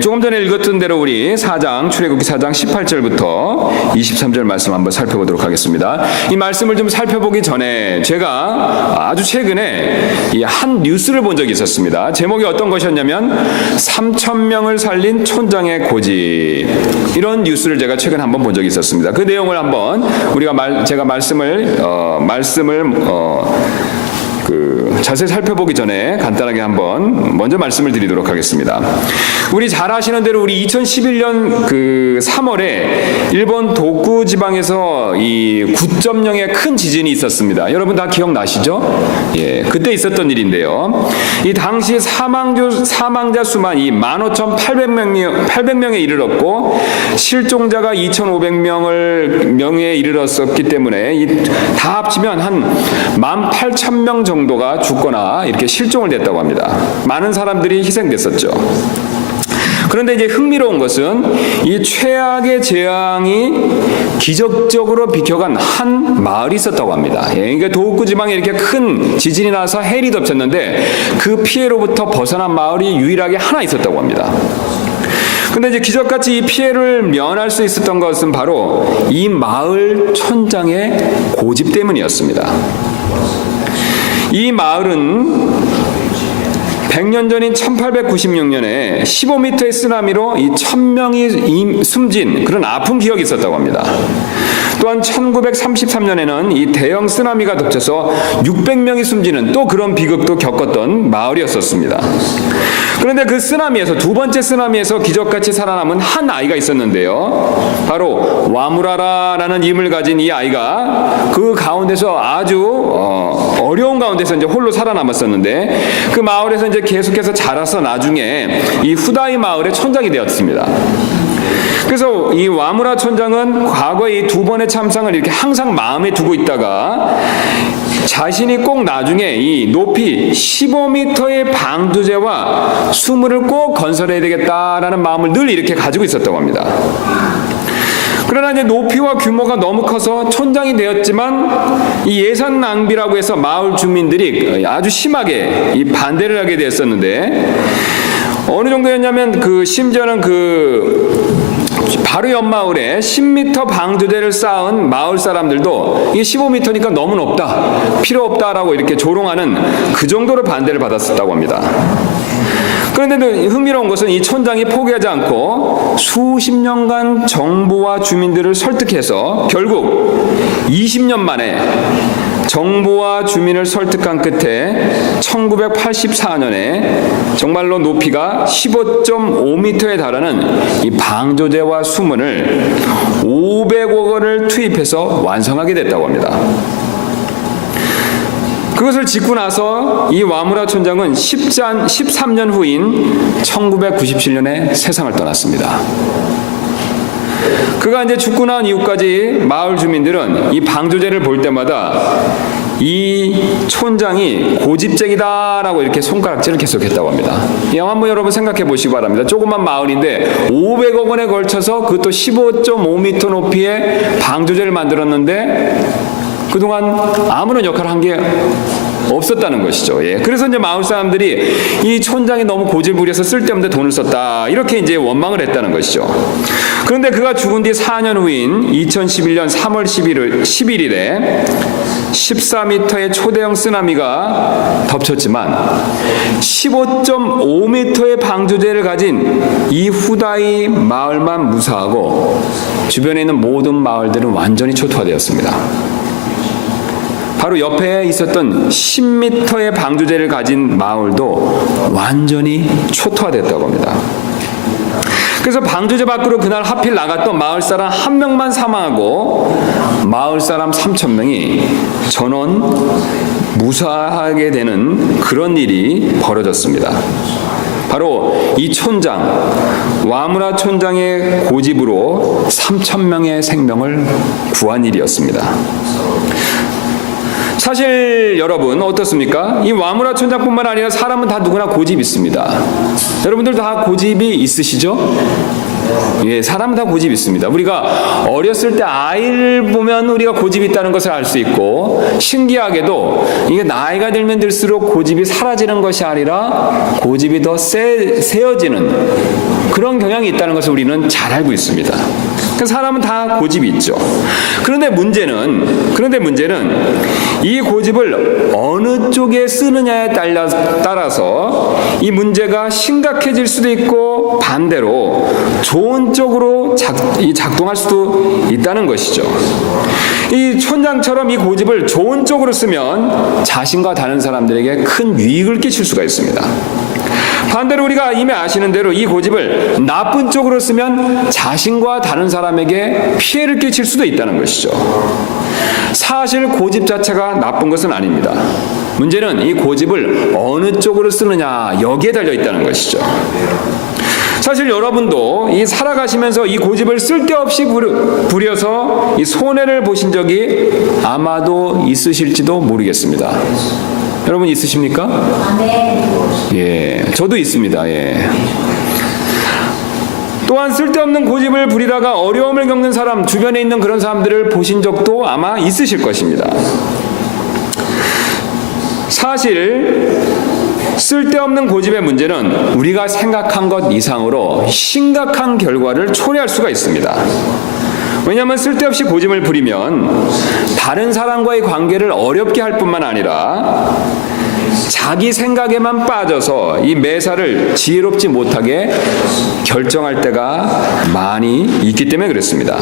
조금 전에 읽었던 대로 우리 출애굽기 4장 18절부터 23절 말씀 한번 살펴보도록 하겠습니다. 이 말씀을 좀 살펴보기 전에 제가 아주 최근에 한 뉴스를 본 적이 있었습니다. 제목이 어떤 것이었냐면 3,000명을 살린 촌장의 고집, 이런 뉴스를 제가 최근에 한번 본 적이 있었습니다. 그 내용을 한번 제가 말씀을 자세히 살펴보기 전에 간단하게 한번 먼저 말씀을 드리도록 하겠습니다. 우리 잘 아시는 대로 우리 2011년 3월에 일본 도쿠 지방에서 이 9.0의 큰 지진이 있었습니다. 여러분 다 기억나시죠? 그때 있었던 일인데요. 이 당시 사망자 수만 15,800명에 이르렀고 실종자가 2,500명에 이르렀었기 때문에 다 합치면 한 18,000명 정도가 죽거나 이렇게 실종을 됐다고 합니다. 많은 사람들이 희생됐었죠. 그런데 이제 흥미로운 것은 이 최악의 재앙이 기적적으로 비켜간 한 마을이 있었다고 합니다. 그러니까 도호쿠 지방에 이렇게 큰 지진이 나서 헬이 덮쳤는데 그 피해로부터 벗어난 마을이 유일하게 하나 있었다고 합니다. 근데 이제 기적같이 이 피해를 면할 수 있었던 것은 바로 이 마을 촌장의 고집 때문이었습니다. 이 마을은 100년 전인 1896년에 15m의 쓰나미로 이 1,000명이 숨진 그런 아픈 기억이 있었다고 합니다. 또한 1933년에는 이 대형 쓰나미가 덮쳐서 600명이 숨지는 또 그런 비극도 겪었던 마을이었었습니다. 그런데 그 쓰나미에서, 두 번째 쓰나미에서 기적같이 살아남은 한 아이가 있었는데요. 바로 와무라라라는 이름을 가진 이 아이가 그 가운데서 아주 어려운 가운데서 이제 홀로 살아남았었는데, 그 마을에서 이제 계속해서 자라서 나중에 이 후다이 마을의 촌장이 되었습니다. 그래서 이 와무라 촌장은 과거에 이 두 번의 참상을 이렇게 항상 마음에 두고 있다가 자신이 꼭 나중에 이 높이 15m의 방두제와 수문을 꼭 건설해야 되겠다라는 마음을 늘 이렇게 가지고 있었다고 합니다. 그러나 이제 높이와 규모가 너무 커서 촌장이 되었지만 이 예산 낭비라고 해서 마을 주민들이 아주 심하게 이 반대를 하게 되었었는데, 어느 정도였냐면 심지어는 바로 옆 마을에 10m 방두대를 쌓은 마을 사람들도 이게 15m니까 너무 높다, 필요 없다라고 이렇게 조롱하는 그 정도로 반대를 받았었다고 합니다. 그런데 흥미로운 것은 이 촌장이 포기하지 않고 수십 년간 정부와 주민들을 설득해서 결국 20년 만에 정부와 주민을 설득한 끝에 1984년에 정말로 높이가 15.5m에 달하는 이 방조제와 수문을 500억 원을 투입해서 완성하게 됐다고 합니다. 그것을 짓고 나서 이 와무라 촌장은 13년 후인 1997년에 세상을 떠났습니다. 그가 이제 죽고 난 이후까지 마을 주민들은 이 방조제를 볼 때마다 이 촌장이 고집쟁이다라고 이렇게 손가락질을 계속했다고 합니다. 한번 여러분 생각해 보시기 바랍니다. 조그만 마을인데 500억 원에 걸쳐서 그것도 15.5m 높이의 방조제를 만들었는데 그동안 아무런 역할을 한 게 없었다는 것이죠. 그래서 이제 마을 사람들이 이 촌장이 너무 고집을 부려서 쓸데없는 돈을 썼다, 이렇게 이제 원망을 했다는 것이죠. 그런데 그가 죽은 뒤 4년 후인 2011년 3월 11일에 14m의 초대형 쓰나미가 덮쳤지만 15.5m의 방조제를 가진 이 후다이 마을만 무사하고 주변에 있는 모든 마을들은 완전히 초토화되었습니다. 바로 옆에 있었던 10m의 방조제를 가진 마을도 완전히 초토화됐다고 합니다. 그래서 방조제 밖으로 그날 하필 나갔던 마을 사람 한 명만 사망하고 마을 사람 3,000명이 전원 무사하게 되는 그런 일이 벌어졌습니다. 바로 이 촌장, 와무라 촌장의 고집으로 3,000명의 생명을 구한 일이었습니다. 사실 여러분 어떻습니까? 이 와무라 촌장뿐만 아니라 사람은 다 누구나 고집이 있습니다. 여러분들 다 고집이 있으시죠? 사람은 다 고집이 있습니다. 우리가 어렸을 때 아이를 보면 우리가 고집이 있다는 것을 알 수 있고, 신기하게도 이게 나이가 들면 들수록 고집이 사라지는 것이 아니라 고집이 더 세어지는 그런 경향이 있다는 것을 우리는 잘 알고 있습니다. 사람은 다 고집이 있죠. 그런데 문제는 이 고집을 어느 쪽에 쓰느냐에 따라서 이 문제가 심각해질 수도 있고 반대로 좋은 쪽으로 작동할 수도 있다는 것이죠. 이 촌장처럼 이 고집을 좋은 쪽으로 쓰면 자신과 다른 사람들에게 큰 유익을 끼칠 수가 있습니다. 반대로 우리가 이미 아시는 대로 이 고집을 나쁜 쪽으로 쓰면 자신과 다른 사람에게 피해를 끼칠 수도 있다는 것이죠. 사실 고집 자체가 나쁜 것은 아닙니다. 문제는 이 고집을 어느 쪽으로 쓰느냐 여기에 달려 있다는 것이죠. 사실 여러분도 이 살아가시면서 이 고집을 쓸데없이 부려서 이 손해를 보신 적이 아마도 있으실지도 모르겠습니다. 여러분 있으십니까? 예, 저도 있습니다. 예. 또한 쓸데없는 고집을 부리다가 어려움을 겪는 사람, 주변에 있는 그런 사람들을 보신 적도 아마 있으실 것입니다. 사실 쓸데없는 고집의 문제는 우리가 생각한 것 이상으로 심각한 결과를 초래할 수가 있습니다. 왜냐하면 쓸데없이 고집을 부리면 다른 사람과의 관계를 어렵게 할 뿐만 아니라 자기 생각에만 빠져서 이 매사를 지혜롭지 못하게 결정할 때가 많이 있기 때문에 그렇습니다.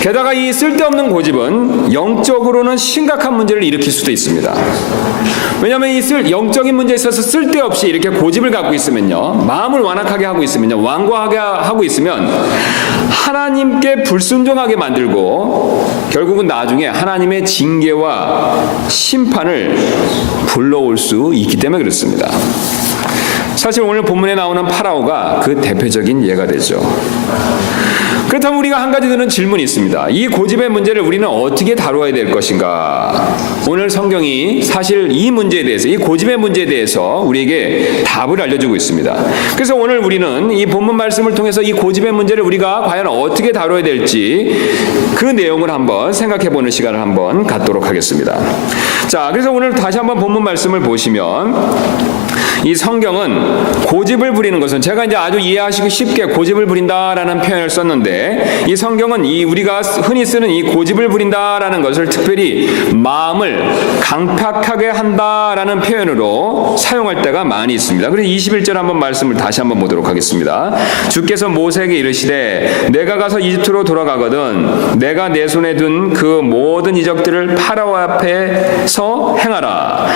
게다가 이 쓸데없는 고집은 영적으로는 심각한 문제를 일으킬 수도 있습니다. 왜냐하면 이 영적인 문제에 있어서 쓸데없이 이렇게 고집을 갖고 있으면요, 마음을 완악하게 하고 있으면요, 완고하게 하고 있으면 하나님께 불순종하게 만들고 결국은 나중에 하나님의 징계와 심판을 불러올 수 있기 때문에 그렇습니다. 사실 오늘 본문에 나오는 파라오가 그 대표적인 예가 되죠. 그렇다면 우리가 한 가지 드는 질문이 있습니다. 이 고집의 문제를 우리는 어떻게 다루어야 될 것인가? 오늘 성경이 사실 이 문제에 대해서, 이 고집의 문제에 대해서 우리에게 답을 알려주고 있습니다. 그래서 오늘 우리는 이 본문 말씀을 통해서 이 고집의 문제를 우리가 과연 어떻게 다뤄야 될지 그 내용을 한번 생각해보는 시간을 한번 갖도록 하겠습니다. 자, 그래서 오늘 다시 한번 본문 말씀을 보시면 이 성경은 고집을 부리는 것은 제가 이제 아주 이해하시기 쉽게 고집을 부린다라는 표현을 썼는데 이 성경은 이 우리가 흔히 쓰는 이 고집을 부린다라는 것을 특별히 마음을 강팍하게 한다라는 표현으로 사용할 때가 많이 있습니다. 그래서 21절 한번 말씀을 다시 한번 보도록 하겠습니다. 주께서 모세에게 이르시되 내가 가서 이집트로 돌아가거든 내가 내 손에 둔 그 모든 이적들을 파라오 앞에서 행하라.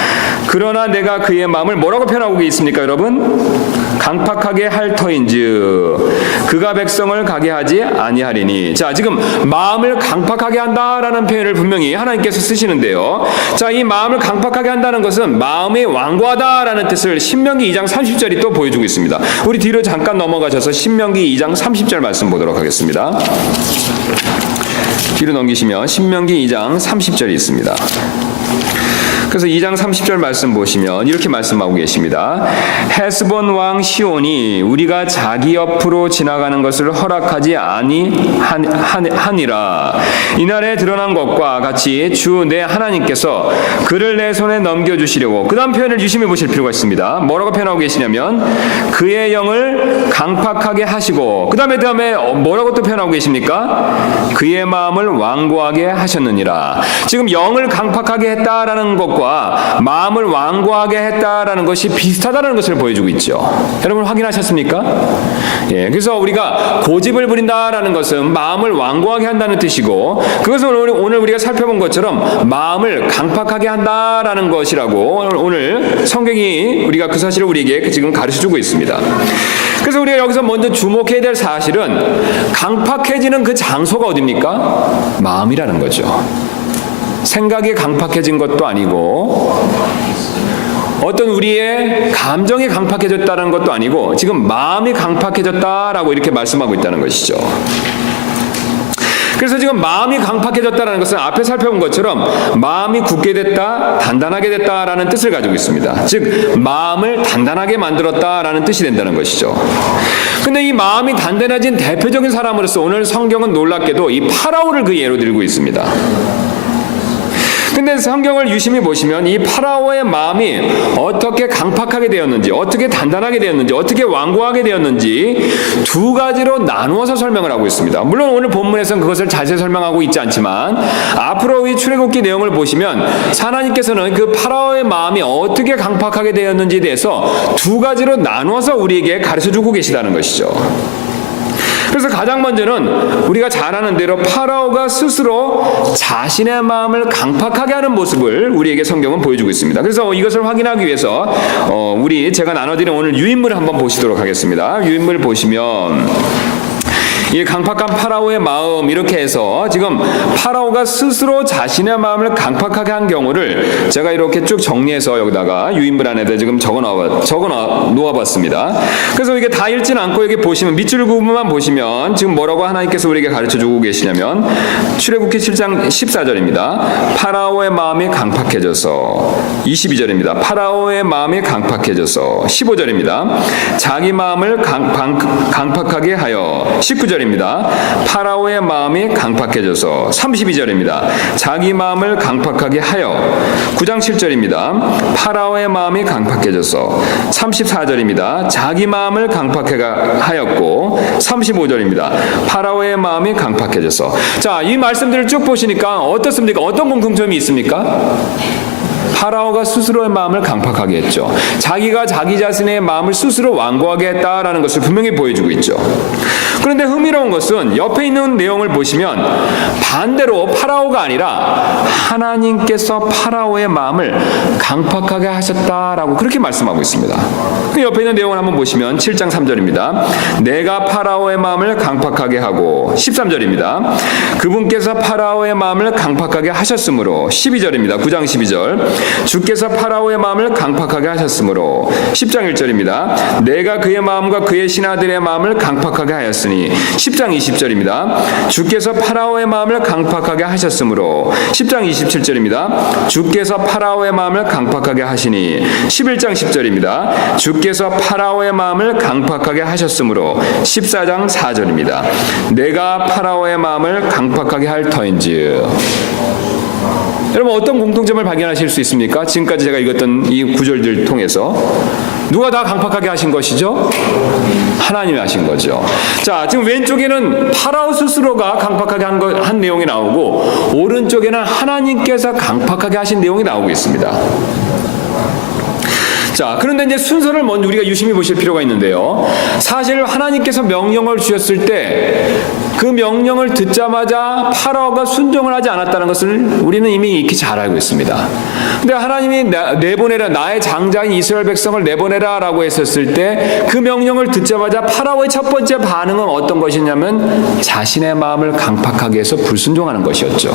그러나 내가 그의 마음을 뭐라고 표현하고 있습니까, 여러분? 강팍하게 할 터인즉 그가 백성을 가게 하지 아니하리니. 자, 지금 마음을 강팍하게 한다라는 표현을 분명히 하나님께서 쓰시는데요. 자, 이 마음을 강팍하게 한다는 것은 마음이 완고하다라는 뜻을 신명기 2장 30절이 또 보여주고 있습니다. 우리 뒤로 잠깐 넘어가셔서 신명기 2장 30절 말씀 보도록 하겠습니다. 뒤로 넘기시면 신명기 2장 30절이 있습니다. 그래서 2장 30절 말씀 보시면 이렇게 말씀하고 계십니다. 헤스본 왕 시온이 우리가 자기 옆으로 지나가는 것을 허락하지 아니하니라. 이날에 드러난 것과 같이 주 내 하나님께서 그를 내 손에 넘겨주시려고. 그 다음 표현을 유심히 보실 필요가 있습니다. 뭐라고 표현하고 계시냐면 그의 영을 강팍하게 하시고 그 다음에 뭐라고 또 표현하고 계십니까? 그의 마음을 완고하게 하셨느니라. 지금 영을 강팍하게 했다라는 것과 마음을 완고하게 했다라는 것이 비슷하다는 것을 보여주고 있죠. 여러분 확인하셨습니까? 예, 그래서 우리가 고집을 부린다라는 것은 마음을 완고하게 한다는 뜻이고 그것은 오늘 우리가 살펴본 것처럼 마음을 강팍하게 한다라는 것이라고 오늘 성경이 우리가 그 사실을 우리에게 지금 가르쳐주고 있습니다. 그래서 우리가 여기서 먼저 주목해야 될 사실은 강팍해지는 그 장소가 어디입니까? 마음이라는 거죠. 생각이 강팍해진 것도 아니고 어떤 우리의 감정이 강팍해졌다는 것도 아니고 지금 마음이 강팍해졌다라고 이렇게 말씀하고 있다는 것이죠. 그래서 지금 마음이 강팍해졌다는 것은 앞에 살펴본 것처럼 마음이 굳게 됐다, 단단하게 됐다라는 뜻을 가지고 있습니다. 즉 마음을 단단하게 만들었다라는 뜻이 된다는 것이죠. 근데 이 마음이 단단해진 대표적인 사람으로서 오늘 성경은 놀랍게도 이 파라오를 그 예로 들고 있습니다. 근데 성경을 유심히 보시면 이 파라오의 마음이 어떻게 강팍하게 되었는지, 어떻게 단단하게 되었는지, 어떻게 완고하게 되었는지 두 가지로 나누어서 설명을 하고 있습니다. 물론 오늘 본문에서는 그것을 자세히 설명하고 있지 않지만 앞으로 이 출애굽기 내용을 보시면 하나님께서는 그 파라오의 마음이 어떻게 강팍하게 되었는지에 대해서 두 가지로 나누어서 우리에게 가르쳐주고 계시다는 것이죠. 그래서 가장 먼저는 우리가 잘 아는 대로 파라오가 스스로 자신의 마음을 강팍하게 하는 모습을 우리에게 성경은 보여주고 있습니다. 그래서 이것을 확인하기 위해서 제가 나눠드린 오늘 유인물을 한번 보시도록 하겠습니다. 유인물 보시면 이 강팍한 파라오의 마음, 이렇게 해서 지금 파라오가 스스로 자신의 마음을 강팍하게 한 경우를 제가 이렇게 쭉 정리해서 여기다가 유인물 안에다 지금 적어 놓아봤습니다. 그래서 이게 다 읽지는 않고 여기 보시면 밑줄 부분만 보시면 지금 뭐라고 하나님께서 우리에게 가르쳐주고 계시냐면 출애굽기 7장 14절입니다. 파라오의 마음이 강팍해져서, 22절입니다. 파라오의 마음이 강팍해져서, 15절입니다. 자기 마음을 강팍하게 하여, 19절입니다. 파라오의 마음이 강팍해져서, 32절입니다. 자기 마음을 강팍하게 하여, 9장 7절입니다. 파라오의 마음이 강팍해져서, 34절입니다. 자기 마음을 강팍하게 하였고, 35절입니다. 파라오의 마음이 강팍해져서. 자, 이 말씀들을 쭉 보시니까 어떻습니까? 어떤 공통점이 있습니까? 파라오가 스스로의 마음을 강팍하게 했죠. 자기가 자기 자신의 마음을 스스로 완고하게 했다라는 것을 분명히 보여주고 있죠. 그런데 흥미로운 것은 옆에 있는 내용을 보시면 반대로 파라오가 아니라 하나님께서 파라오의 마음을 강팍하게 하셨다라고 그렇게 말씀하고 있습니다. 그 옆에 있는 내용을 한번 보시면 7장 3절입니다. 내가 파라오의 마음을 강팍하게 하고, 13절입니다. 그분께서 파라오의 마음을 강팍하게 하셨으므로, 12절입니다. 9장 12절. 주께서 파라오의 마음을 강팍하게 하셨으므로, 10장 1절입니다. 내가 그의 마음과 그의 신하들의 마음을 강팍하게 하였으니, 10장 20절입니다. 주께서 파라오의 마음을 강팍하게 하셨으므로, 10장 27절입니다. 주께서 파라오의 마음을 강팍하게 하시니, 11장 10절입니다. 주께서 파라오의 마음을 강팍하게 하셨으므로, 14장 4절입니다. 내가 파라오의 마음을 강팍하게 할 터인지. 여러분, 어떤 공통점을 발견하실 수 있습니까? 지금까지 제가 읽었던 이 구절들 통해서 누가 다 강팍하게 하신 것이죠? 하나님이 하신 거죠. 자, 지금 왼쪽에는 파라오 스스로가 강팍하게 한 내용이 나오고, 오른쪽에는 하나님께서 강팍하게 하신 내용이 나오고 있습니다. 자, 그런데 이제 순서를 먼저 우리가 유심히 보실 필요가 있는데요. 사실 하나님께서 명령을 주셨을 때 그 명령을 듣자마자 파라오가 순종을 하지 않았다는 것을 우리는 이미 익히 잘 알고 있습니다. 근데 하나님이 내보내라, 나의 장자인 이스라엘 백성을 내보내라 라고 했었을 때 그 명령을 듣자마자 파라오의 첫 번째 반응은 어떤 것이냐면 자신의 마음을 강팍하게 해서 불순종하는 것이었죠.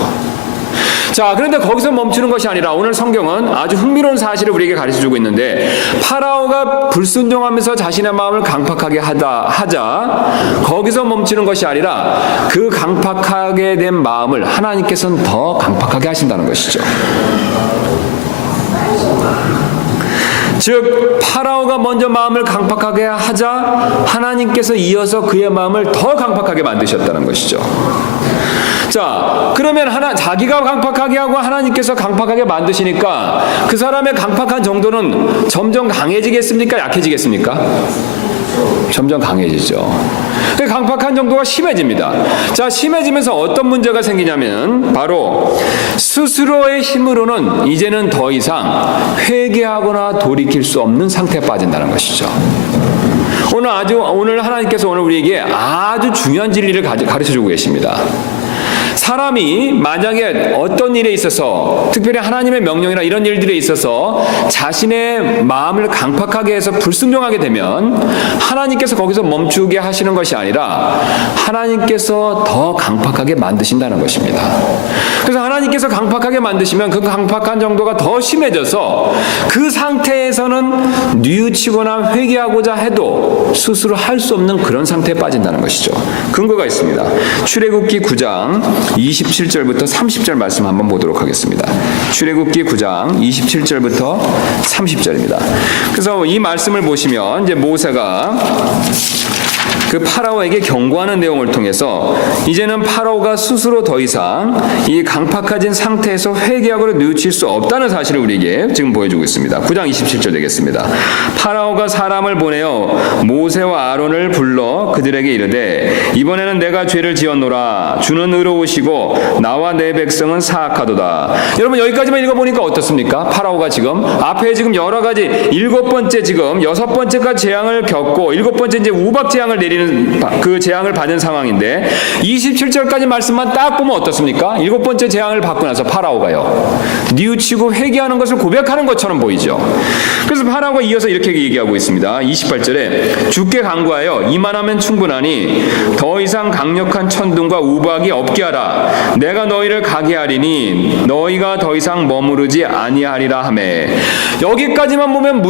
자, 그런데 거기서 멈추는 것이 아니라 오늘 성경은 아주 흥미로운 사실을 우리에게 가르쳐주고 있는데, 파라오가 불순종하면서 자신의 마음을 강팍하게 하자 거기서 멈추는 것이 아니라 그 강팍하게 된 마음을 하나님께서는 더 강팍하게 하신다는 것이죠. 즉 파라오가 먼저 마음을 강팍하게 하자 하나님께서 이어서 그의 마음을 더 강팍하게 만드셨다는 것이죠. 자, 그러면 자기가 강팍하게 하고 하나님께서 강팍하게 만드시니까 그 사람의 강팍한 정도는 점점 강해지겠습니까? 약해지겠습니까? 점점 강해지죠. 강팍한 정도가 심해집니다. 자, 심해지면서 어떤 문제가 생기냐면 바로 스스로의 힘으로는 이제는 더 이상 회개하거나 돌이킬 수 없는 상태에 빠진다는 것이죠. 오늘 하나님께서 오늘 우리에게 아주 중요한 진리를 가르쳐주고 계십니다. 사람이 만약에 어떤 일에 있어서, 특별히 하나님의 명령이나 이런 일들에 있어서 자신의 마음을 강팍하게 해서 불순종하게 되면 하나님께서 거기서 멈추게 하시는 것이 아니라 하나님께서 더 강팍하게 만드신다는 것입니다. 그래서 하나님께서 강팍하게 만드시면 그 강팍한 정도가 더 심해져서 그 상태에서는 뉘우치거나 회개하고자 해도 스스로 할 수 없는 그런 상태에 빠진다는 것이죠. 근거가 있습니다. 출애굽기 9장 27절부터 30절 말씀 한번 보도록 하겠습니다. 출애굽기 9장 27절부터 30절입니다. 그래서 이 말씀을 보시면 이제 모세가 그 파라오에게 경고하는 내용을 통해서 이제는 파라오가 스스로 더 이상 이 강팍해진 상태에서 회개하고 뉘우칠 수 없다는 사실을 우리에게 지금 보여주고 있습니다. 9장 27절 되겠습니다. 파라오가 사람을 보내어 모세와 아론을 불러 그들에게 이르되 이번에는 내가 죄를 지었노라. 주는 의로우시고 나와 내 백성은 사악하도다. 여러분 여기까지만 읽어보니까 어떻습니까? 파라오가 지금 앞에 지금 여러 가지 7번째 지금 6번째까지 재앙을 겪고 7번째 이제 우박 재앙을 내리는 그 재앙을 받은 상황인데 27절까지 말씀만 딱 보면 어떻습니까? 7번째 재앙을 받고 나서 파라오가요 뉘우치고 회개하는 것을 고백하는 것처럼 보이죠. 그래서 파라오가 이어서 이렇게 얘기하고 있습니다. 28절에 주께 간구하여 이만하면 충분하니 더 이상 강력한 천둥과 우박이 없게 하라. 내가 너희를 가게 하리니 너희가 더 이상 머무르지 아니하리라 하매. 여기까지만 보면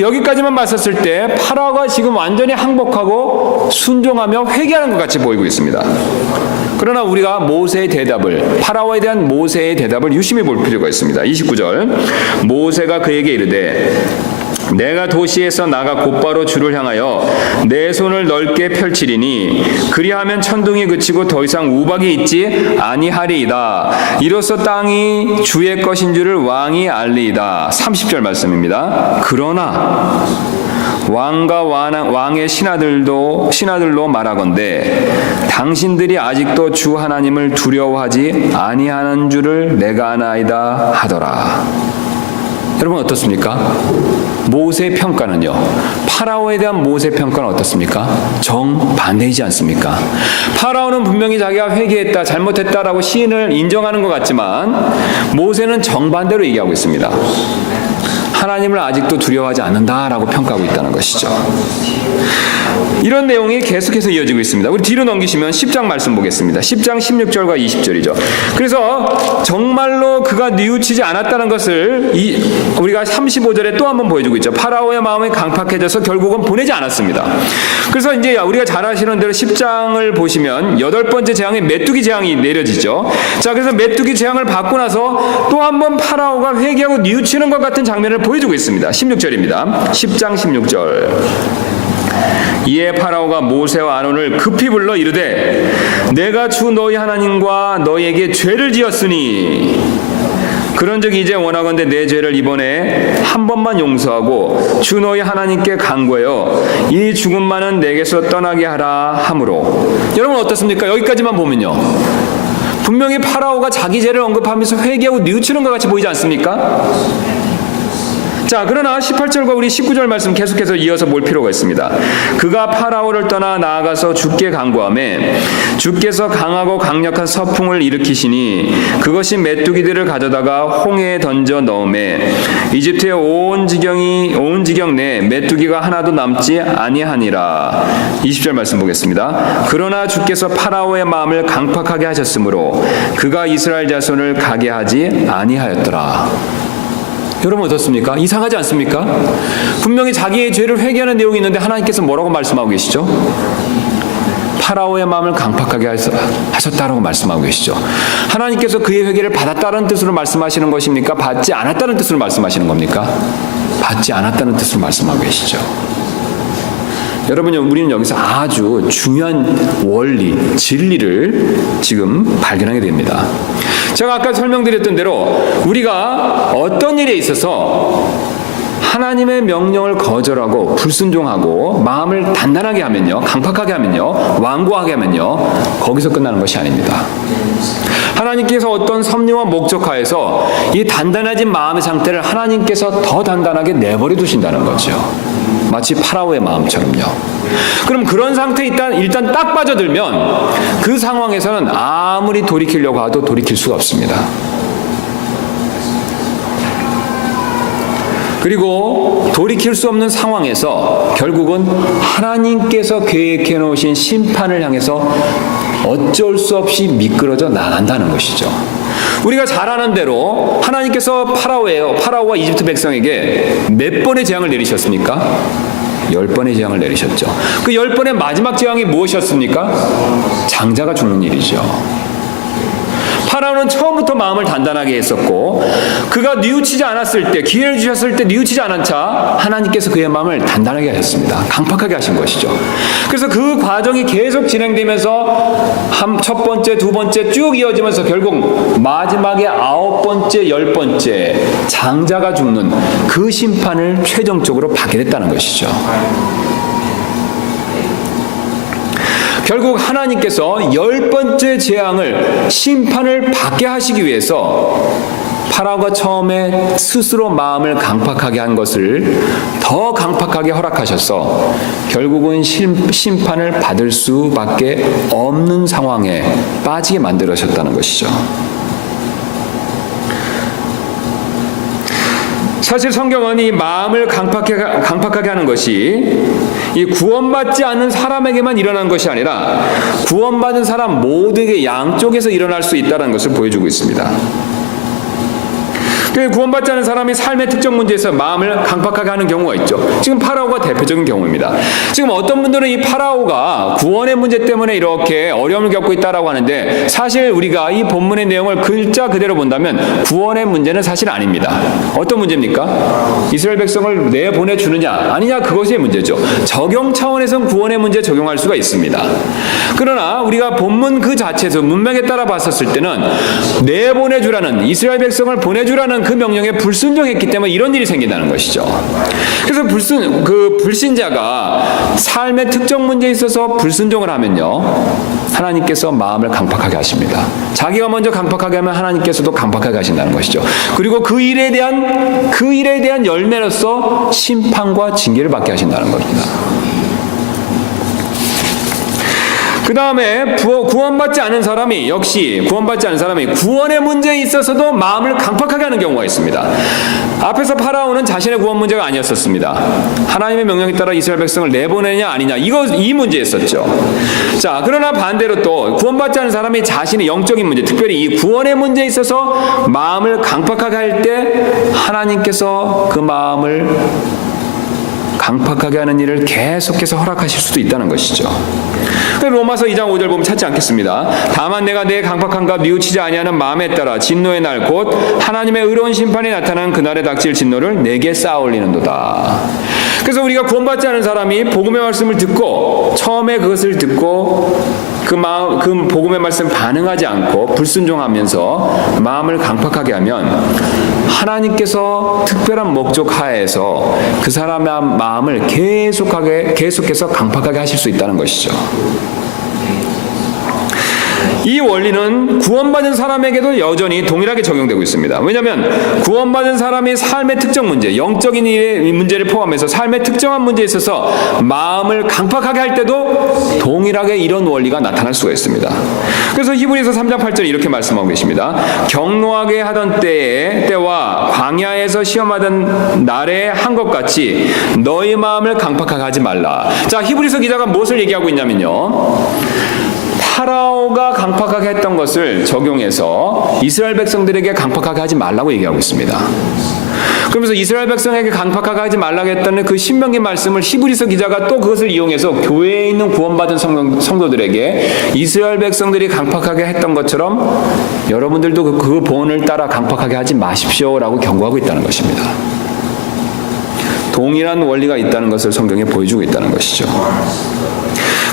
여기까지만 봤었을 때 파라오가 지금 완전히 항복하고 순종하며 회개하는 것 같이 보이고 있습니다. 그러나 우리가 모세의 대답을 파라오에 대한 모세의 대답을 유심히 볼 필요가 있습니다. 29절 모세가 그에게 이르되 내가 도시에서 나가 곧바로 주를 향하여 내 손을 넓게 펼치리니 그리하면 천둥이 그치고 더 이상 우박이 있지 아니하리이다. 이로써 땅이 주의 것인 줄을 왕이 알리이다. 30절 말씀입니다. 그러나 왕과 왕의 신하들로 말하건대 당신들이 아직도 주 하나님을 두려워하지 아니하는 줄을 내가 아나이다 하더라. 여러분 어떻습니까? 모세의 평가는요, 파라오에 대한 모세의 평가는 어떻습니까? 정반대이지 않습니까? 파라오는 분명히 자기가 회개했다, 잘못했다라고 시인을 인정하는 것 같지만 모세는 정반대로 얘기하고 있습니다. 하나님을 아직도 두려워하지 않는다라고 평가하고 있다는 것이죠. 이런 내용이 계속해서 이어지고 있습니다. 우리 뒤로 넘기시면 10장 말씀 보겠습니다. 10장 16절과 20절이죠. 그래서 정말로 그가 뉘우치지 않았다는 것을 우리가 35절에 또 한번 보여주고 있죠. 파라오의 마음이 강팍해져서 결국은 보내지 않았습니다. 그래서 이제 우리가 잘 아시는 대로 10장을 보시면 8번째 재앙에 메뚜기 재앙이 내려지죠. 자, 그래서 메뚜기 재앙을 받고 나서 또 한번 파라오가 회개하고 뉘우치는 것 같은 장면을 보여주고 있습니다. 16절입니다. 10장 16절. 이에 파라오가 모세와 아론을 급히 불러 이르되 내가 주 너희 하나님과 너희에게 죄를 지었으니 그런즉 이제 원하건대 내 죄를 이번에 한 번만 용서하고 주 너희 하나님께 간구하여 이 죽음만은 내게서 떠나게 하라 하므로. 여러분 어떻습니까? 여기까지만 보면요 분명히 파라오가 자기 죄를 언급하면서 회개하고 뉘우치는 것 같이 보이지 않습니까? 자, 그러나 18절과 우리 19절 말씀 계속해서 이어서 볼 필요가 있습니다. 그가 파라오를 떠나 나아가서 주께 간구하매 주께서 강하고 강력한 서풍을 일으키시니 그것이 메뚜기들을 가져다가 홍해에 던져 넣음에 이집트의 온 지경 내에 메뚜기가 하나도 남지 아니하니라. 20절 말씀 보겠습니다. 그러나 주께서 파라오의 마음을 강팍하게 하셨으므로 그가 이스라엘 자손을 가게 하지 아니하였더라. 여러분 어떻습니까? 이상하지 않습니까? 분명히 자기의 죄를 회개하는 내용이 있는데 하나님께서 뭐라고 말씀하고 계시죠? 파라오의 마음을 강팍하게 하셨다라고 말씀하고 계시죠. 하나님께서 그의 회개를 받았다는 뜻으로 말씀하시는 것입니까? 받지 않았다는 뜻으로 말씀하시는 겁니까? 받지 않았다는 뜻으로 말씀하고 계시죠. 여러분, 우리는 여기서 아주 중요한 원리, 진리를 지금 발견하게 됩니다. 제가 아까 설명드렸던 대로 우리가 어떤 일에 있어서 하나님의 명령을 거절하고 불순종하고 마음을 단단하게 하면요, 강팍하게 하면요, 완고하게 하면요, 거기서 끝나는 것이 아닙니다. 하나님께서 어떤 섭리와 목적하에서 이 단단해진 마음의 상태를 하나님께서 더 단단하게 내버려 두신다는 거죠. 마치 파라오의 마음처럼요. 그럼 그런 상태에 일단 딱 빠져들면 그 상황에서는 아무리 돌이키려고 해도 돌이킬 수가 없습니다. 그리고 돌이킬 수 없는 상황에서 결국은 하나님께서 계획해 놓으신 심판을 향해서 어쩔 수 없이 미끄러져 나간다는 것이죠. 우리가 잘 아는 대로 하나님께서 파라오와 이집트 백성에게 몇 번의 재앙을 내리셨습니까? 10번의 재앙을 내리셨죠. 그 10번의 마지막 재앙이 무엇이었습니까? 장자가 죽는 일이죠. 파라오는 처음부터 마음을 단단하게 했었고 그가 뉘우치지 않았을 때, 기회를 주셨을 때 뉘우치지 않은 차 하나님께서 그의 마음을 단단하게 하셨습니다. 강팍하게 하신 것이죠. 그래서 그 과정이 계속 진행되면서 첫 번째, 두 번째 쭉 이어지면서 결국 마지막에 9번째, 10번째 장자가 죽는 그 심판을 최종적으로 받게 됐다는 것이죠. 결국 하나님께서 10번째 재앙을, 심판을 받게 하시기 위해서 파라오가 처음에 스스로 마음을 강팍하게 한 것을 더 강팍하게 허락하셔서 결국은 심판을 받을 수밖에 없는 상황에 빠지게 만들으셨다는 것이죠. 사실 성경은 이 마음을 강팍하게 하는 것이 이 구원받지 않는 사람에게만 일어난 것이 아니라 구원받은 사람 모두에게 양쪽에서 일어날 수 있다는 것을 보여주고 있습니다. 구원받지 않은 사람이 삶의 특정 문제에서 마음을 강팍하게 하는 경우가 있죠. 지금 파라오가 대표적인 경우입니다. 지금 어떤 분들은 이 파라오가 구원의 문제 때문에 이렇게 어려움을 겪고 있다라고 하는데 사실 우리가 이 본문의 내용을 글자 그대로 본다면 구원의 문제는 사실 아닙니다. 어떤 문제입니까? 이스라엘 백성을 내보내주느냐 아니냐 그것이 문제죠. 적용 차원에서는 구원의 문제 적용할 수가 있습니다. 그러나 우리가 본문 그 자체에서 문맥에 따라 봤었을 때는 내보내주라는, 이스라엘 백성을 보내주라는 그 명령에 불순종했기 때문에 이런 일이 생긴다는 것이죠. 그래서 불신자가 삶의 특정 문제에 있어서 불순종을 하면요, 하나님께서 마음을 강팍하게 하십니다. 자기가 먼저 강팍하게 하면 하나님께서도 강팍하게 하신다는 것이죠. 그리고 그 일에 대한 열매로서 심판과 징계를 받게 하신다는 겁니다. 그 다음에 구원받지 않은 사람이 구원의 문제에 있어서도 마음을 강팍하게 하는 경우가 있습니다. 앞에서 파라오는 자신의 구원 문제가 아니었었습니다. 하나님의 명령에 따라 이스라엘 백성을 내보내냐 아니냐 이 문제였었죠. 자, 그러나 반대로 또 구원받지 않은 사람이 자신의 영적인 문제, 특별히 이 구원의 문제에 있어서 마음을 강팍하게 할 때 하나님께서 그 마음을 강팍하게 하는 일을 계속해서 허락하실 수도 있다는 것이죠. 로마서 2장 5절 보면 찾지 않겠습니다. 다만 내가 내 강팍함과 뉘우치지 아니하는 마음에 따라 진노의 날 곧 하나님의 의로운 심판이 나타나는 그날에 닥칠 진노를 내게 쌓아올리는도다. 그래서 우리가 구원받지 않은 사람이 복음의 말씀을 듣고 처음에 그것을 듣고 그 복음의 말씀 반응하지 않고 불순종하면서 마음을 강팍하게 하면 하나님께서 특별한 목적 하에서 그 사람의 마음을 계속해서 강팍하게 하실 수 있다는 것이죠. 이 원리는 구원받은 사람에게도 여전히 동일하게 적용되고 있습니다. 왜냐하면 구원받은 사람이 삶의 특정 문제, 영적인 일의 문제를 포함해서 삶의 특정한 문제에 있어서 마음을 강팍하게 할 때도 동일하게 이런 원리가 나타날 수가 있습니다. 그래서 히브리서 3장 8절에 이렇게 말씀하고 계십니다. 경노하게 하던 때와 광야에서 시험하던 날에 한 것 같이 너희 마음을 강팍하게 하지 말라. 자, 히브리서 기자가 무엇을 얘기하고 있냐면요, 파라오가 강팍하게 했던 것을 적용해서 이스라엘 백성들에게 강팍하게 하지 말라고 얘기하고 있습니다. 그러면서 이스라엘 백성에게 강팍하게 하지 말라고 했다는 그 신명기 말씀을 히브리서 기자가 또 그것을 이용해서 교회에 있는 구원받은 성도들에게 이스라엘 백성들이 강팍하게 했던 것처럼 여러분들도 그 본을 따라 강팍하게 하지 마십시오라고 경고하고 있다는 것입니다. 동일한 원리가 있다는 것을 성경에 보여주고 있다는 것이죠.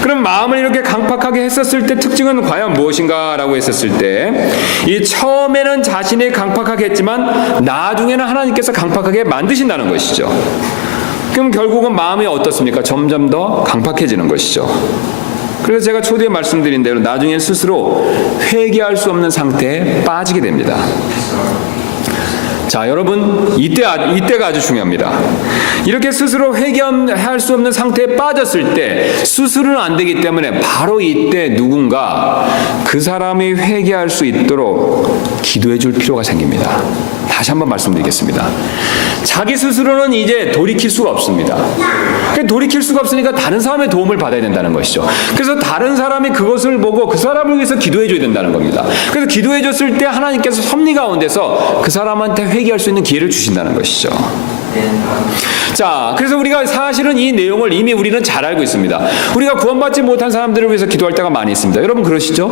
그럼 마음을 이렇게 강팍하게 했었을 때 특징은 과연 무엇인가라고 했었을 때, 이 처음에는 자신이 강팍하게 했지만 나중에는 하나님께서 강팍하게 만드신다는 것이죠. 그럼 결국은 마음이 어떻습니까? 점점 더 강팍해지는 것이죠. 그래서 제가 초대에 말씀드린 대로 나중에 스스로 회개할 수 없는 상태에 빠지게 됩니다. 자, 여러분, 이때가 아주 중요합니다. 이렇게 스스로 회개할 수 없는 상태에 빠졌을 때 스스로는 안 되기 때문에 바로 이때 누군가 그 사람이 회개할 수 있도록 기도해 줄 필요가 생깁니다. 다시 한번 말씀드리겠습니다. 자기 스스로는 이제 돌이킬 수가 없습니다. 돌이킬 수가 없으니까 다른 사람의 도움을 받아야 된다는 것이죠. 그래서 다른 사람이 그것을 보고 그 사람을 위해서 기도해 줘야 된다는 겁니다. 그래서 기도해 줬을 때 하나님께서 섭리 가운데서 그 사람한테 회개할 수 있는 기회를 주신다는 것이죠. 자, 그래서 우리가 사실은 이 내용을 이미 우리는 잘 알고 있습니다. 우리가 구원받지 못한 사람들을 위해서 기도할 때가 많이 있습니다. 여러분 그러시죠?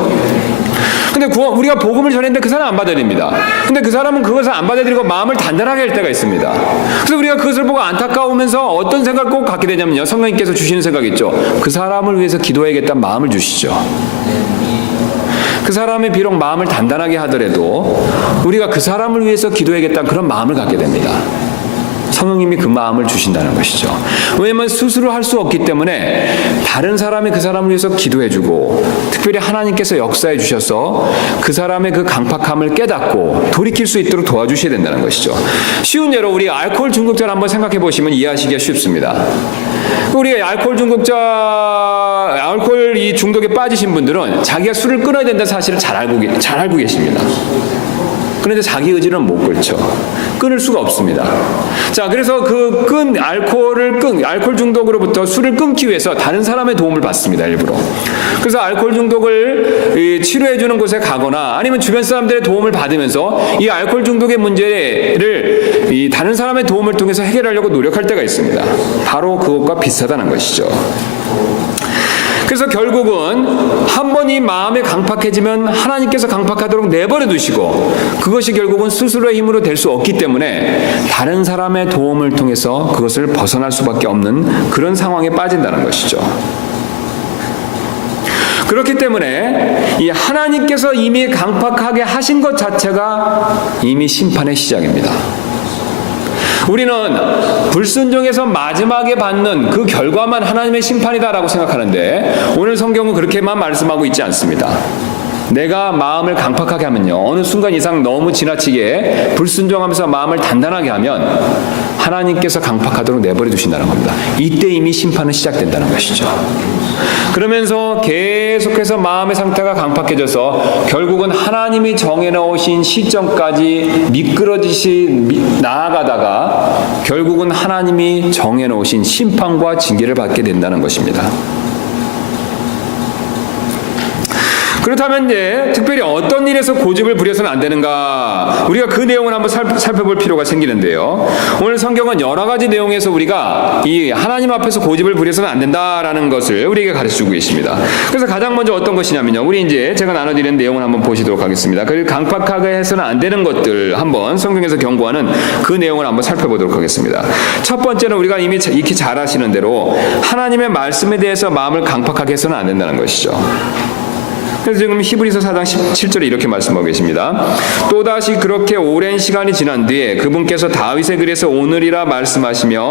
근데 우리가 복음을 전했는데 그 사람 안 받아들입니다. 근데 그 사람은 그것을 안 받아들이고 마음을 단단하게 할 때가 있습니다. 그래서 우리가 그것을 보고 안타까우면서 어떤 생각을 꼭 갖게 되냐면요. 성령님께서 주시는 생각이 있죠. 그 사람을 위해서 기도해야겠다는 마음을 주시죠. 그 사람이 비록 마음을 단단하게 하더라도 우리가 그 사람을 위해서 기도해야겠다는 그런 마음을 갖게 됩니다. 성령님이 그 마음을 주신다는 것이죠. 왜냐하면 스스로 할 수 없기 때문에 다른 사람이 그 사람을 위해서 기도해주고 특별히 하나님께서 역사해 주셔서 그 사람의 그 강팍함을 깨닫고 돌이킬 수 있도록 도와주셔야 된다는 것이죠. 쉬운 예로 우리 알코올 중독자를 한번 생각해 보시면 이해하시기가 쉽습니다. 우리 알코올 이 중독에 빠지신 분들은 자기가 술을 끊어야 된다는 사실을 잘 알고 계십니다. 그런데 자기 의지는 못 끊죠. 끊을 수가 없습니다. 자, 그래서 알코올 중독으로부터 술을 끊기 위해서 다른 사람의 도움을 받습니다, 일부러. 그래서 알코올 중독을 치료해주는 곳에 가거나 아니면 주변 사람들의 도움을 받으면서 이 알코올 중독의 문제를 다른 사람의 도움을 통해서 해결하려고 노력할 때가 있습니다. 바로 그것과 비슷하다는 것이죠. 그래서 결국은 한 번 이 마음이 강팍해지면 하나님께서 강팍하도록 내버려 두시고 그것이 결국은 스스로의 힘으로 될 수 없기 때문에 다른 사람의 도움을 통해서 그것을 벗어날 수밖에 없는 그런 상황에 빠진다는 것이죠. 그렇기 때문에 이 하나님께서 이미 강팍하게 하신 것 자체가 이미 심판의 시작입니다. 우리는 불순종에서 마지막에 받는 그 결과만 하나님의 심판이다라고 생각하는데 오늘 성경은 그렇게만 말씀하고 있지 않습니다. 내가 마음을 강팍하게 하면요, 어느 순간 이상 너무 지나치게 불순종하면서 마음을 단단하게 하면 하나님께서 강팍하도록 내버려 두신다는 겁니다. 이때 이미 심판은 시작된다는 것이죠. 그러면서 계속해서 마음의 상태가 강팍해져서 결국은 하나님이 정해놓으신 시점까지 미끄러지시 나아가다가 결국은 하나님이 정해놓으신 심판과 징계를 받게 된다는 것입니다. 그렇다면 이제 특별히 어떤 일에서 고집을 부려서는 안 되는가, 우리가 그 내용을 한번 살펴볼 필요가 생기는데요. 오늘 성경은 여러 가지 내용에서 우리가 이 하나님 앞에서 고집을 부려서는 안 된다라는 것을 우리에게 가르쳐주고 계십니다. 그래서 가장 먼저 어떤 것이냐면요, 우리 이제 제가 나눠드리는 내용을 한번 보시도록 하겠습니다. 그리고 강팍하게 해서는 안 되는 것들 한번 성경에서 경고하는 그 내용을 한번 살펴보도록 하겠습니다. 첫 번째는 우리가 이미 익히 잘 아시는 대로 하나님의 말씀에 대해서 마음을 강팍하게 해서는 안 된다는 것이죠. 그래서 지금 히브리서 4장 17절에 이렇게 말씀하고 계십니다. 또다시 그렇게 오랜 시간이 지난 뒤에 그분께서 다윗의 글에서 오늘이라 말씀하시며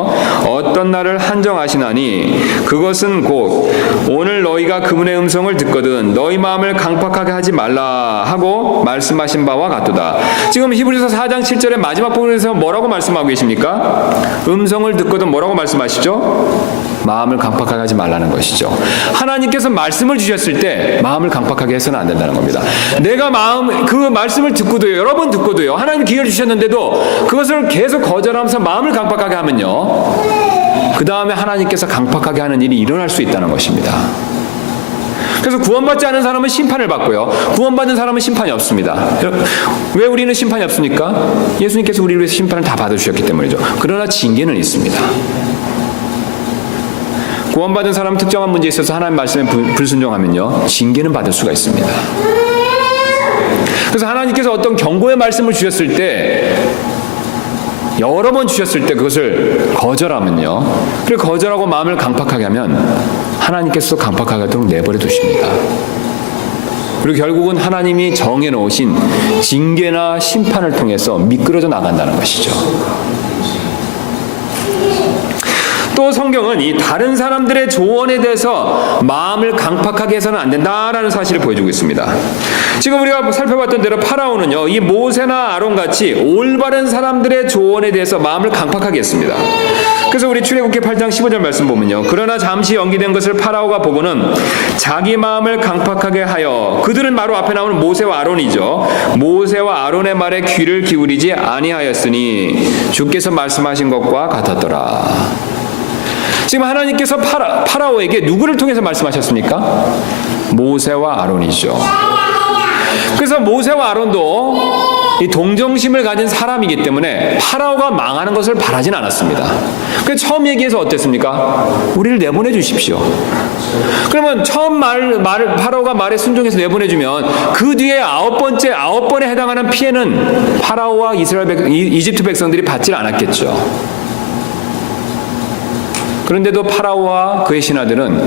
어떤 날을 한정하시나니 그것은 곧 오늘 너희가 그분의 음성을 듣거든 너희 마음을 강팍하게 하지 말라 하고 말씀하신 바와 같도다. 지금 히브리서 4장 7절의 마지막 부분에서 뭐라고 말씀하고 계십니까? 음성을 듣거든 뭐라고 말씀하시죠? 마음을 강팍하게 하지 말라는 것이죠. 하나님께서 말씀을 주셨을 때 마음을 강팍하게 해서는 안 된다는 겁니다. 내가 그 말씀을 듣고도요, 여러 번 듣고도요, 하나님 기회를 주셨는데도 그것을 계속 거절하면서 마음을 강팍하게 하면요, 그 다음에 하나님께서 강팍하게 하는 일이 일어날 수 있다는 것입니다. 그래서 구원받지 않은 사람은 심판을 받고요, 구원받은 사람은 심판이 없습니다. 왜 우리는 심판이 없습니까? 예수님께서 우리를 위해서 심판을 다 받아주셨기 때문이죠. 그러나 징계는 있습니다. 구원받은 사람은 특정한 문제에 있어서 하나님 말씀에 불순종하면요, 징계는 받을 수가 있습니다. 그래서 하나님께서 어떤 경고의 말씀을 주셨을 때, 여러 번 주셨을 때 그것을 거절하면요, 그리고 거절하고 마음을 강팍하게 하면 하나님께서 강팍하게 하도록 내버려 두십니다. 그리고 결국은 하나님이 정해놓으신 징계나 심판을 통해서 미끄러져 나간다는 것이죠. 또 성경은 이 다른 사람들의 조언에 대해서 마음을 강팍하게 해서는 안 된다라는 사실을 보여주고 있습니다. 지금 우리가 살펴봤던 대로 파라오는요, 이 모세나 아론같이 올바른 사람들의 조언에 대해서 마음을 강팍하게 했습니다. 그래서 우리 출애굽기 8장 15절 말씀 보면요, 그러나 잠시 연기된 것을 파라오가 보고는 자기 마음을 강팍하게 하여, 그들은 바로 앞에 나오는 모세와 아론이죠, 모세와 아론의 말에 귀를 기울이지 아니하였으니 주께서 말씀하신 것과 같았더라. 지금 하나님께서 파라오에게 누구를 통해서 말씀하셨습니까? 모세와 아론이죠. 그래서 모세와 아론도 이 동정심을 가진 사람이기 때문에 파라오가 망하는 것을 바라진 않았습니다. 그래서 처음 얘기해서 어땠습니까? 우리를 내보내 주십시오. 그러면 처음 파라오가 말에 순종해서 내보내주면 그 뒤에 아홉 번에 해당하는 피해는 파라오와 이집트 백성들이 받질 않았겠죠. 그런데도 파라오와 그의 신하들은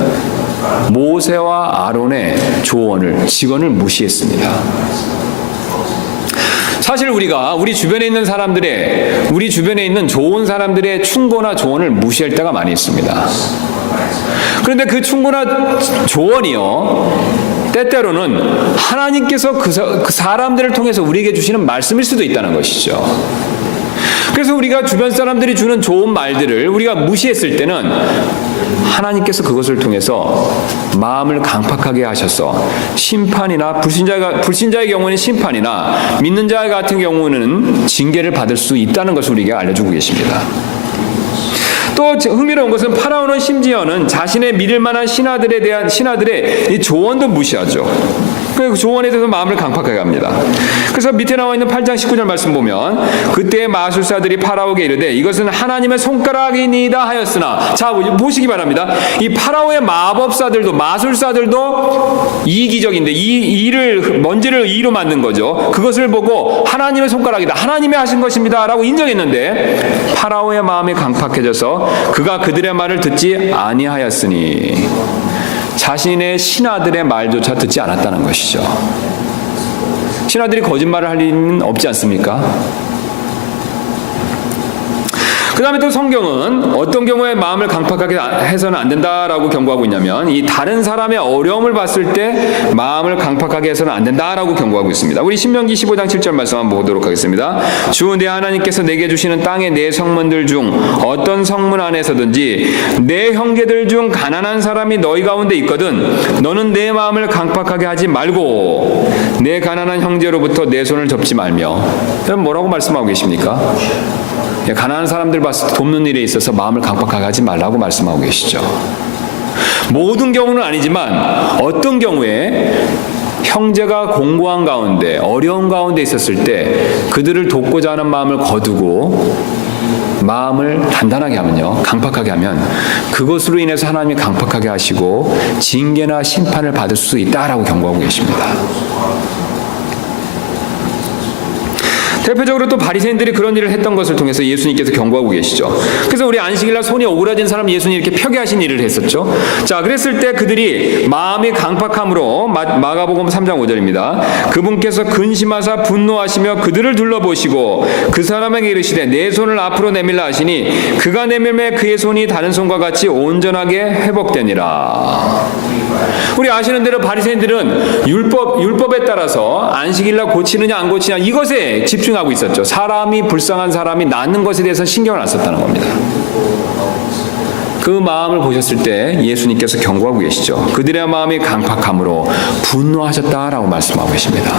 모세와 아론의 조언을, 직언을 무시했습니다. 사실 우리가 우리 주변에 있는 좋은 사람들의 충고나 조언을 무시할 때가 많이 있습니다. 그런데 그 충고나 조언이요, 때때로는 하나님께서 그 사람들을 통해서 우리에게 주시는 말씀일 수도 있다는 것이죠. 그래서 우리가 주변 사람들이 주는 좋은 말들을 우리가 무시했을 때는 하나님께서 그것을 통해서 마음을 강팍하게 하셔서 심판이나 불신자의 경우는 심판이나 믿는 자 같은 경우는 징계를 받을 수 있다는 것을 우리에게 알려주고 계십니다. 또 흥미로운 것은 파라오는 심지어는 자신의 믿을 만한 신하들의 이 조언도 무시하죠. 그 조언에 대해서 마음을 강팍하게 합니다. 그래서 밑에 나와 있는 8장 19절 말씀 보면 그때 마술사들이 파라오에게 이르되 이것은 하나님의 손가락이니이다 하였으나, 자 보시기 바랍니다. 이 파라오의 마술사들도 이기적인데 먼지를 이로 만든 거죠. 그것을 보고 하나님의 손가락이다, 하나님이 하신 것입니다 라고 인정했는데 파라오의 마음이 강팍해져서 그가 그들의 말을 듣지 아니하였으니, 자신의 신하들의 말조차 듣지 않았다는 것이죠. 신하들이 거짓말을 할 리는 없지 않습니까? 그 다음에 또 성경은 어떤 경우에 마음을 강팍하게 해서는 안 된다라고 경고하고 있냐면, 이 다른 사람의 어려움을 봤을 때 마음을 강팍하게 해서는 안 된다라고 경고하고 있습니다. 우리 신명기 15장 7절 말씀 한번 보도록 하겠습니다. 주 내 하나님께서 내게 주시는 땅의 네 성문들 중 어떤 성문 안에서든지 내 형제들 중 가난한 사람이 너희 가운데 있거든 너는 내 마음을 강팍하게 하지 말고 내 가난한 형제로부터 내 손을 접지 말며. 그럼 뭐라고 말씀하고 계십니까? 가난한 사람들 봤을 때 돕는 일에 있어서 마음을 강팍하게 하지 말라고 말씀하고 계시죠. 모든 경우는 아니지만 어떤 경우에 형제가 공고한 가운데, 어려운 가운데 있었을 때 그들을 돕고자 하는 마음을 거두고 마음을 단단하게 하면요, 강팍하게 하면 그것으로 인해서 하나님이 강팍하게 하시고 징계나 심판을 받을 수 있다라고 경고하고 계십니다. 대표적으로 또 바리새인들이 그런 일을 했던 것을 통해서 예수님께서 경고하고 계시죠. 그래서 우리 안식일날 손이 오그라진 사람 예수님이 이렇게 펴게 하신 일을 했었죠. 자, 그랬을 때 그들이 마음이 강팍함으로, 마가복음 3장 5절입니다. 그분께서 근심하사 분노하시며 그들을 둘러보시고 그 사람에게 이르시되 내 손을 앞으로 내밀라 하시니 그가 내밀매 그의 손이 다른 손과 같이 온전하게 회복되니라. 우리 아시는 대로 바리새인들은 율법에 따라서 안식일날 고치느냐 안 고치느냐 이것에 집중하고 있었죠. 사람이, 불쌍한 사람이 낫는 것에 대해서 신경을 안 썼다는 겁니다. 그 마음을 보셨을 때 예수님께서 경고하고 계시죠. 그들의 마음이 강팍함으로 분노하셨다라고 말씀하고 계십니다.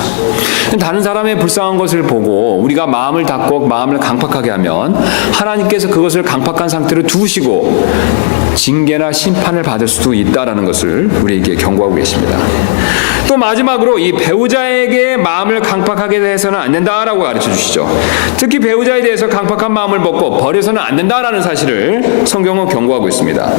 다른 사람의 불쌍한 것을 보고 우리가 마음을 닫고 마음을 강팍하게 하면 하나님께서 그것을 강팍한 상태로 두시고 징계나 심판을 받을 수도 있다라는 것을 우리에게 경고하고 계십니다. 또 마지막으로 이 배우자에게 마음을 강팍하게 해서는 안 된다라고 가르쳐 주시죠. 특히 배우자에 대해서 강팍한 마음을 먹고 버려서는 안 된다라는 사실을 성경은 경고하고 있습니다.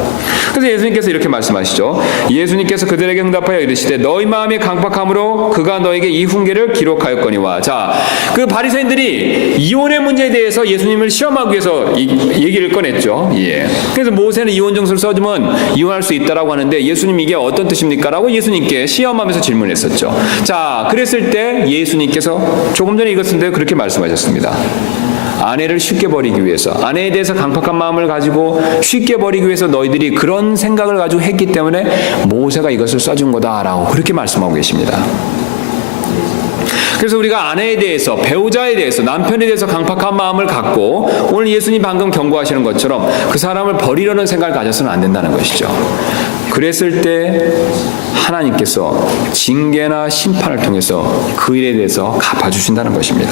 그래서 예수님께서 이렇게 말씀하시죠. 예수님께서 그들에게 응답하여 이르시되 너희 마음이 강팍함으로 그가 너에게 이 훈계를 기록하였거니와. 자, 그 바리새인들이 이혼의 문제에 대해서 예수님을 시험하기 위해서 얘기를 꺼냈죠. 예. 그래서 모세는 이혼 증서를 써주면 이혼할 수 있다라고 하는데 예수님 이게 어떤 뜻입니까? 라고 예수님께 시험하면서 질문했었죠. 자, 그랬을 때 예수님께서 조금 전에 읽었는데 그렇게 말씀하셨습니다. 아내를 쉽게 버리기 위해서, 아내에 대해서 강팍한 마음을 가지고 쉽게 버리기 위해서 너희들이 그런 생각을 가지고 했기 때문에 모세가 이것을 써준 거다라고 그렇게 말씀하고 계십니다. 그래서 우리가 아내에 대해서, 배우자에 대해서, 남편에 대해서 강팍한 마음을 갖고 오늘 예수님 방금 경고하시는 것처럼 그 사람을 버리려는 생각을 가져서는 안 된다는 것이죠. 그랬을 때 하나님께서 징계나 심판을 통해서 그 일에 대해서 갚아주신다는 것입니다.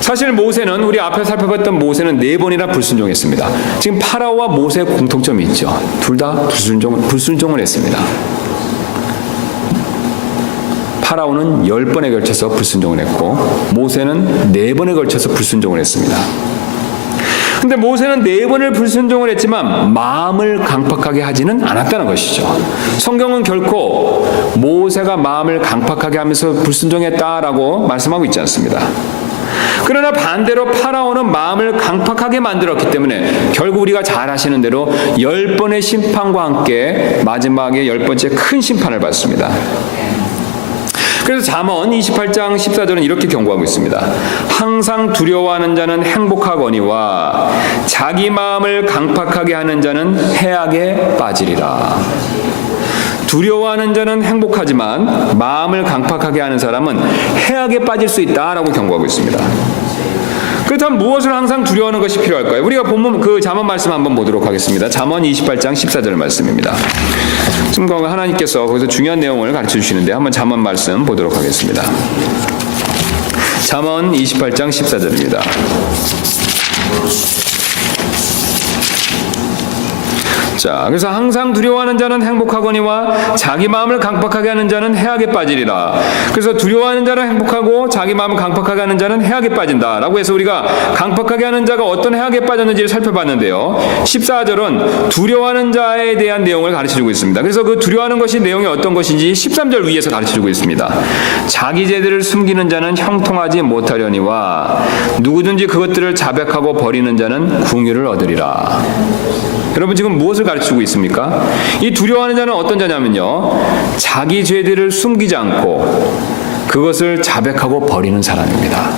사실 모세는, 우리 앞에 살펴봤던 모세는 4번이나 불순종했습니다. 지금 파라오와 모세의 공통점이 있죠. 둘 다 불순종을 했습니다. 파라오는 10번에 걸쳐서 불순종을 했고 모세는 4번에 걸쳐서 불순종을 했습니다. 근데 모세는 4번을 불순종을 했지만 마음을 강팍하게 하지는 않았다는 것이죠. 성경은 결코 모세가 마음을 강팍하게 하면서 불순종했다라고 말씀하고 있지 않습니다. 그러나 반대로 파라오는 마음을 강팍하게 만들었기 때문에 결국 우리가 잘 아시는 대로 10번의 심판과 함께 마지막에 10번째 큰 심판을 받습니다. 그래서 잠언 28장 14절은 이렇게 경고하고 있습니다. 항상 두려워하는 자는 행복하거니와 자기 마음을 강팍하게 하는 자는 해악에 빠지리라. 두려워하는 자는 행복하지만 마음을 강팍하게 하는 사람은 해악에 빠질 수 있다라고 경고하고 있습니다. 그렇다면 무엇을 항상 두려워하는 것이 필요할까요? 우리가 본문 그 잠언 말씀 한번 보도록 하겠습니다. 잠언 28장 14절 말씀입니다. 지금 하나님께서 거기서 중요한 내용을 가르쳐 주시는데 한번 잠언 말씀 보도록 하겠습니다. 잠언 28장 14절입니다. 자, 그래서 항상 두려워하는 자는 행복하거니와 자기 마음을 강팍하게 하는 자는 해악에 빠지리라. 그래서 두려워하는 자는 행복하고 자기 마음을 강팍하게 하는 자는 해악에 빠진다라고 해서 우리가 강팍하게 하는 자가 어떤 해악에 빠졌는지를 살펴봤는데요. 14절은 두려워하는 자에 대한 내용을 가르쳐주고 있습니다. 그래서 그 두려워하는 것이 내용이 어떤 것인지 13절 위에서 가르쳐주고 있습니다. 자기 죄들을 숨기는 자는 형통하지 못하려니와 누구든지 그것들을 자백하고 버리는 자는 궁유를 얻으리라. 여러분 지금 무엇을 가르치고 있습니까? 이 두려워하는 자는 어떤 자냐면요, 자기 죄들을 숨기지 않고 그것을 자백하고 버리는 사람입니다.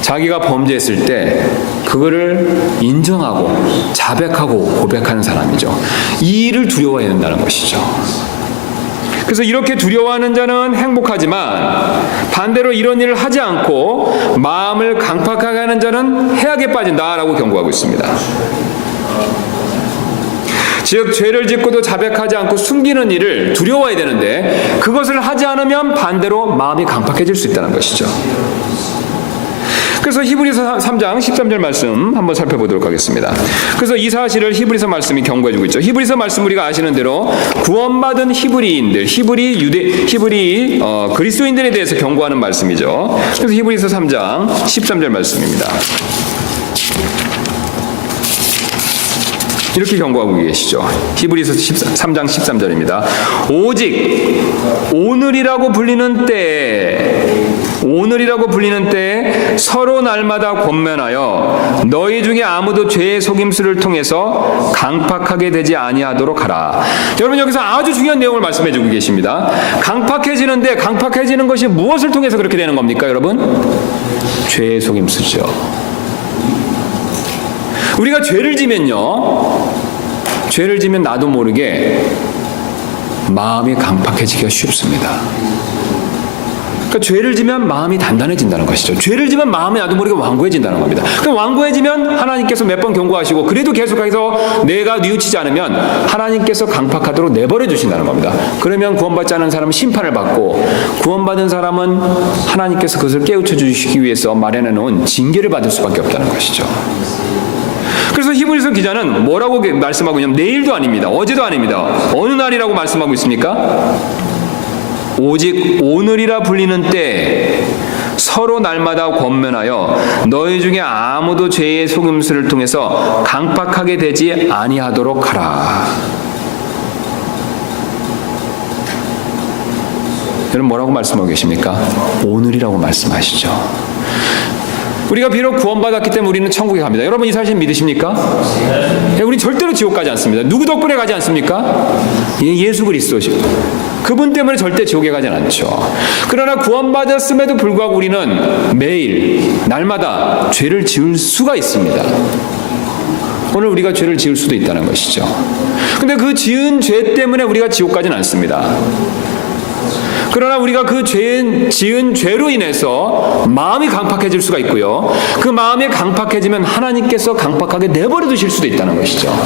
자기가 범죄했을 때 그거를 인정하고 자백하고 고백하는 사람이죠. 이 일을 두려워해야 된다는 것이죠. 그래서 이렇게 두려워하는 자는 행복하지만 반대로 이런 일을 하지 않고 마음을 강팍하게 하는 자는 해악에 빠진다라고 경고하고 있습니다. 즉 죄를 짓고도 자백하지 않고 숨기는 일을 두려워해야 되는데 그것을 하지 않으면 반대로 마음이 강팍해질 수 있다는 것이죠. 그래서 히브리서 3장 13절 말씀 한번 살펴보도록 하겠습니다. 그래서 이 사실을 히브리서 말씀이 경고해주고 있죠. 히브리서 말씀 우리가 아시는 대로 구원받은 히브리인들, 그리스도인들에 대해서 경고하는 말씀이죠. 그래서 히브리서 3장 13절 말씀입니다. 이렇게 경고하고 계시죠. 히브리서 3장 13절입니다. 오직 오늘이라고 불리는 때에 서로 날마다 권면하여 너희 중에 아무도 죄의 속임수를 통해서 강팍하게 되지 아니하도록 하라. 여러분 여기서 아주 중요한 내용을 말씀해 주고 계십니다. 강팍해지는 것이 무엇을 통해서 그렇게 되는 겁니까, 여러분? 죄의 속임수죠. 우리가 죄를 지면 나도 모르게 마음이 강팍해지기가 쉽습니다. 그러니까 죄를 지면 마음이 단단해진다는 것이죠. 죄를 지면 마음이 나도 모르게 완고해진다는 겁니다. 그럼 완고해지면 하나님께서 몇 번 경고하시고 그래도 계속해서 내가 뉘우치지 않으면 하나님께서 강팍하도록 내버려 주신다는 겁니다. 그러면 구원받지 않은 사람은 심판을 받고 구원받은 사람은 하나님께서 그것을 깨우쳐 주시기 위해서 마련해 놓은 징계를 받을 수밖에 없다는 것이죠. 그래서 히브리서 기자는 뭐라고 말씀하고 있냐면 내일도 아닙니다. 어제도 아닙니다. 어느 날이라고 말씀하고 있습니까? 오직 오늘이라 불리는 때 서로 날마다 권면하여 너희 중에 아무도 죄의 속임수를 통해서 강팍하게 되지 아니하도록 하라. 여러분 뭐라고 말씀하고 계십니까? 오늘이라고 말씀하시죠. 우리가 비록 구원받았기 때문에 우리는 천국에 갑니다. 여러분 이 사실 믿으십니까? 우리 절대로 지옥 가지 않습니다. 누구 덕분에 가지 않습니까? 예수 그리스도시고 그분 때문에 절대 지옥에 가지 않죠. 그러나 구원받았음에도 불구하고 우리는 매일 날마다 죄를 지을 수가 있습니다. 오늘 우리가 죄를 지을 수도 있다는 것이죠. 근데 그 지은 죄 때문에 우리가 지옥 가지는 않습니다. 그러나 우리가 그 지은 죄로 인해서 마음이 강팍해질 수가 있고요. 그 마음이 강팍해지면 하나님께서 강팍하게 내버려 두실 수도 있다는 것이죠.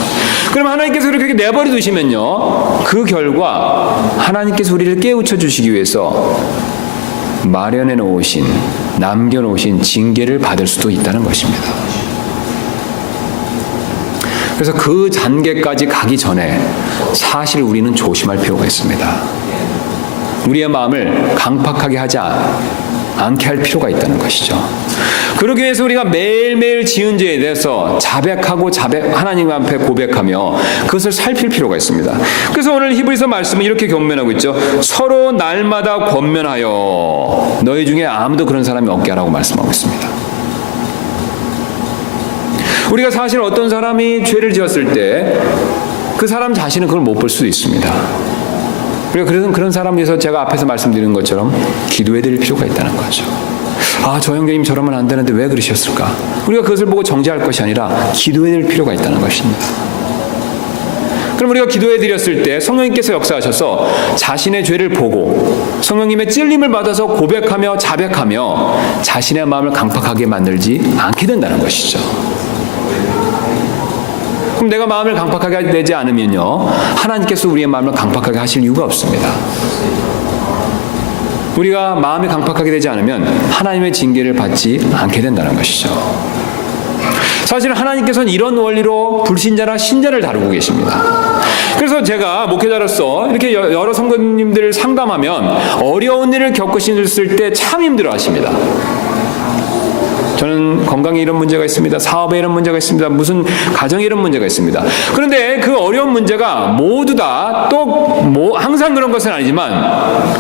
그럼 하나님께서 그렇게 내버려 두시면요, 그 결과 하나님께서 우리를 깨우쳐 주시기 위해서 마련해 놓으신, 남겨 놓으신 징계를 받을 수도 있다는 것입니다. 그래서 그 단계까지 가기 전에 사실 우리는 조심할 필요가 있습니다. 우리의 마음을 강팍하게 하지 않게 할 필요가 있다는 것이죠. 그러기 위해서 우리가 매일매일 지은 죄에 대해서 자백하고 하나님 앞에 고백하며 그것을 살필 필요가 있습니다. 그래서 오늘 히브리서 말씀은 이렇게 경면하고 있죠. 서로 날마다 권면하여 너희 중에 아무도 그런 사람이 없게 하라고 말씀하고 있습니다. 우리가 사실 어떤 사람이 죄를 지었을 때 그 사람 자신은 그걸 못 볼 수도 있습니다. 그래서 그런 사람 위해서 제가 앞에서 말씀드린 것처럼 기도해 드릴 필요가 있다는 거죠. 아, 저 형제님 저러면 안 되는데 왜 그러셨을까? 우리가 그것을 보고 정죄할 것이 아니라 기도해 드릴 필요가 있다는 것입니다. 그럼 우리가 기도해 드렸을 때 성령님께서 역사하셔서 자신의 죄를 보고 성령님의 찔림을 받아서 고백하며 자백하며 자신의 마음을 강팍하게 만들지 않게 된다는 것이죠. 그럼 내가 마음을 강팍하게 되지 않으면요, 하나님께서 우리의 마음을 강팍하게 하실 이유가 없습니다. 우리가 마음이 강팍하게 되지 않으면 하나님의 징계를 받지 않게 된다는 것이죠. 사실 하나님께서는 이런 원리로 불신자나 신자를 다루고 계십니다. 그래서 제가 목회자로서 이렇게 여러 성도님들을 상담하면 어려운 일을 겪으셨을 때 참 힘들어 하십니다. 저는 건강에 이런 문제가 있습니다. 사업에 이런 문제가 있습니다. 무슨 가정에 이런 문제가 있습니다. 그런데 그 어려운 문제가 모두 다 항상 그런 것은 아니지만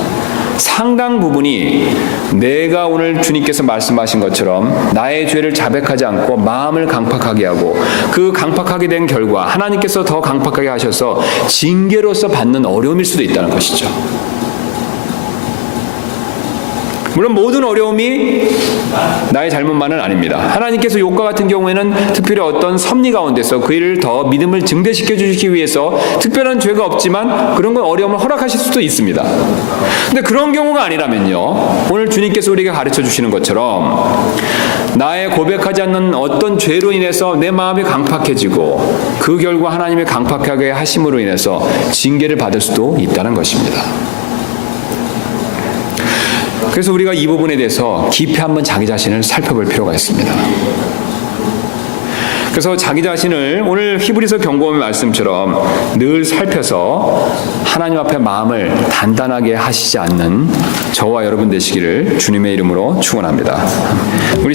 상당 부분이 내가 오늘 주님께서 말씀하신 것처럼 나의 죄를 자백하지 않고 마음을 강팍하게 하고 그 강팍하게 된 결과 하나님께서 더 강팍하게 하셔서 징계로서 받는 어려움일 수도 있다는 것이죠. 물론 모든 어려움이 나의 잘못만은 아닙니다. 하나님께서 욥과 같은 경우에는 특별히 어떤 섭리 가운데서 그 일을 더 믿음을 증대시켜 주시기 위해서 특별한 죄가 없지만 그런 건 어려움을 허락하실 수도 있습니다. 근데 그런 경우가 아니라면요, 오늘 주님께서 우리에게 가르쳐 주시는 것처럼 나의 고백하지 않는 어떤 죄로 인해서 내 마음이 강팍해지고 그 결과 하나님의 강팍하게 하심으로 인해서 징계를 받을 수도 있다는 것입니다. 그래서 우리가 이 부분에 대해서 깊이 한번 자기 자신을 살펴볼 필요가 있습니다. 그래서 자기 자신을 오늘 히브리서 경고의 말씀처럼 늘 살펴서 하나님 앞에 마음을 단단하게 하시지 않는 저와 여러분 되시기를 주님의 이름으로 축원합니다. 우리